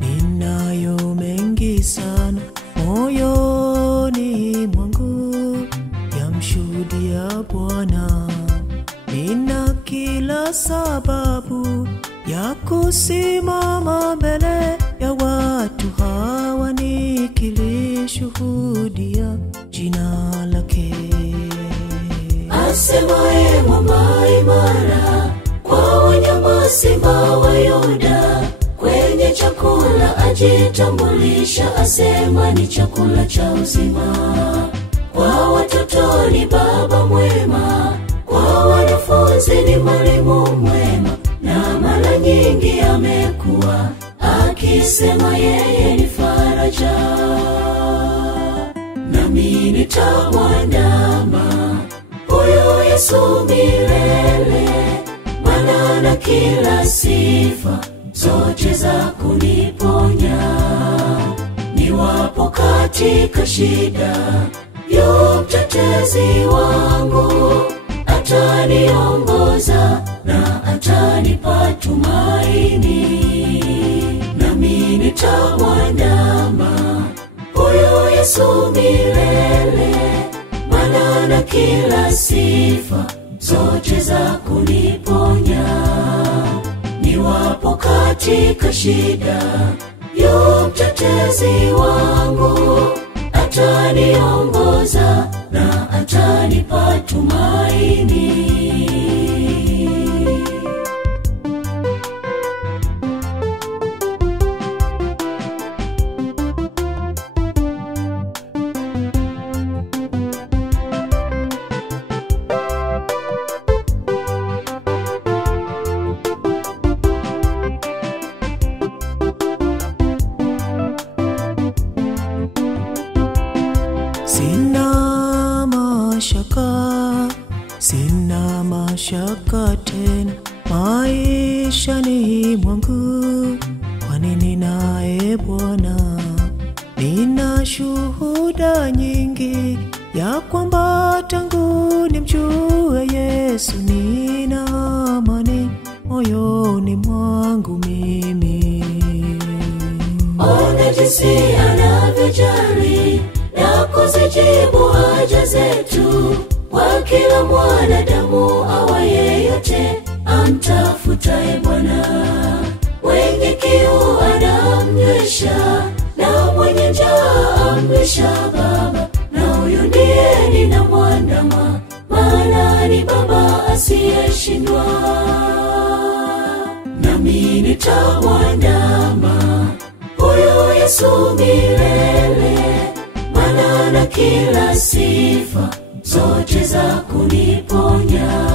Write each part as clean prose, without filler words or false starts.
ninayo mengi sana moyoni mwangu, yamshuhudia Bwana. Nina kila sababu ya kusimama mbele ya watu hawa nikilishuhudia jina lake. Asemaye mwamba imara kwa wanyama simba wa Yuda, kwenye chakula ajitambulisha, asema ni chakula cha uzima. Kwa watoto ni baba mwema, kwa wanafunzi ni mwalimu mwema, na mara nyingi amekuwa akisema yeye ni faraja. Nami nitamwandama huyo Yesu milele, maana na kila sifa zote za kuniponya. Niwapo katika shida, yu mtetezi wangu, ataniongoza na atanipa tumaini. Nami nitamwandama huyo Yesu milele, maana na kila sifa zote za kuniponya. Niwapo katika shida, yu mtetezi wangu, ataniongoza na atanipa tumaini. Sina mashaka tena maishani mwangu, kwani ninaye Bwana. Nina shuhuda nyingi ya kwamba tangu nimjue Yesu, nina amani moyoni mwangu mimi. Ona jinsi anavyojali na kuzijibu haja zetu, kwa kila mwanadamu awaye yote amtafutaye Bwana. Mwenye kiu anamnywesha, na mwenye njaa amlisha Baba, na huyu ndiye ninamwandama, maana ni Baba asiyeshindwa. Nami nitamwandama huyo Yesu milele, maana na kila sifa zote za kuniponya.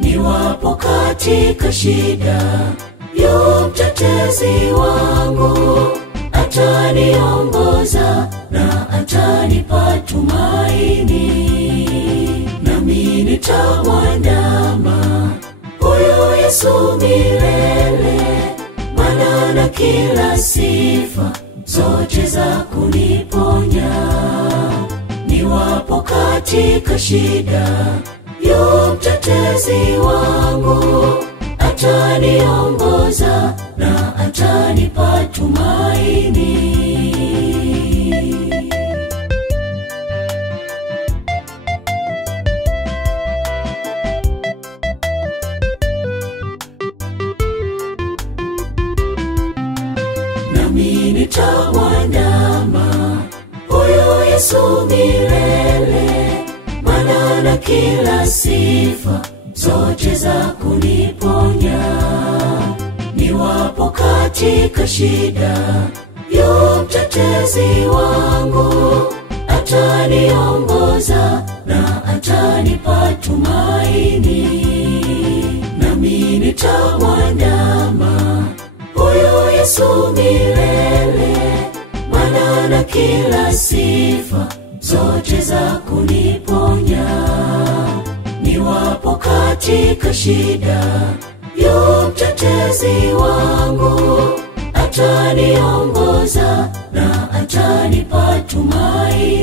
Niwapo katika shida, yu mtetezi wangu, ataniongoza na atanipa tumaini. Nami nitamwandama huyo Yesu milele, maana na kila sifa zote za kuniponya. Niwapo katika shida, yu mtetezi wangu, ataniongoza na atanipa tumaini. Nami nitamwandama huyo Yesu milele, maana na kila sifa zote za kuniponya. Niwapo katika shida, yu mtetezi wangu, ataniongoza na atanipa tumaini. Nami nitamwandama huyo Yesu milele, maana na kila sifa zote za kuniponya. Niwapo katika shida, yu mtetezi wangu, ataniongoza na atanipa tumaini.